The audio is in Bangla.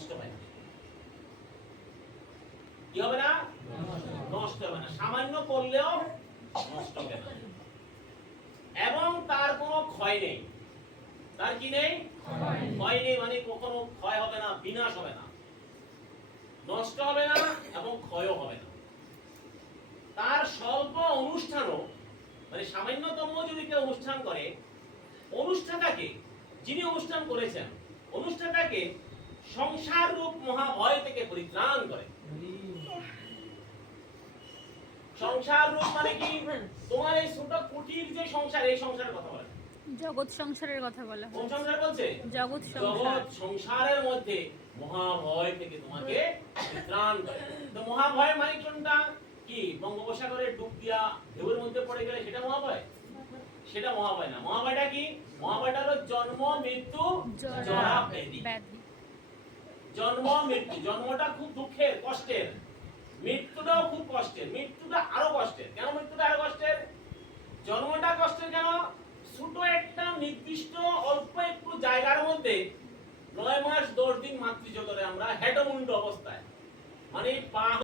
নষ্ট হয় না। কি হবে না? নষ্ট হবে না, সামান্য করলেও নষ্ট হবে না, এবং তার কোনো ক্ষয় নেই। তার কি নেই? ক্ষয় নেই, মানে কখনো ক্ষয় হবে না, বিনাশ হবে না, নষ্ট হবে না এবং ক্ষয়ও হবে না। তার স্বল্প অনুষ্ঠানও, মানে সামান্যতম যদি কেউ অনুষ্ঠান করে, অনুষ্ঠানটাকে, যিনি অনুষ্ঠান করেছেন, অনুষ্ঠানটাকে সংসার রূপ মহাভয় থেকে পরিত্রাণ করে। সংসার রূপ মানে কি? তোমার এই ছোট কুটির যে সংসার, এই সংসারের কথা বলে, জগৎ সংসারের কথা বলা কোন হয়। সংসার বলছে? জগৎ সংসার। জগৎ সংসারের মধ্যে মহাভয় থেকে তোমাকে পরিত্রাণ করে। তো মহাভয় মানে কোনটা? কি বঙ্গোপসাগরে ডুব দিয়া ঢেউয়ের মধ্যে পড়ে গেলে সেটা মহাভয়? সেটা মহাভয় না। মহাভয়টা কি? মহাভয়টা হলো জন্ম, মৃত্যু, জরা, ব্যাধি। জন্ম মৃত্যু, জন্মটা খুব দুঃখের, কষ্টের, মৃত্যুটাও খুব কষ্টের, মৃত্যুটা আরো কষ্টের। কেন মৃত্যুটা আরো কষ্টের? জন্মটা কষ্টের কেন? ছোট একটা নির্দিষ্ট অল্প একটু জায়গার মধ্যে 9 মাস 10 দিন মাতৃজঠরে আমরা হেডমুন্ড অবস্থায়, মানে পা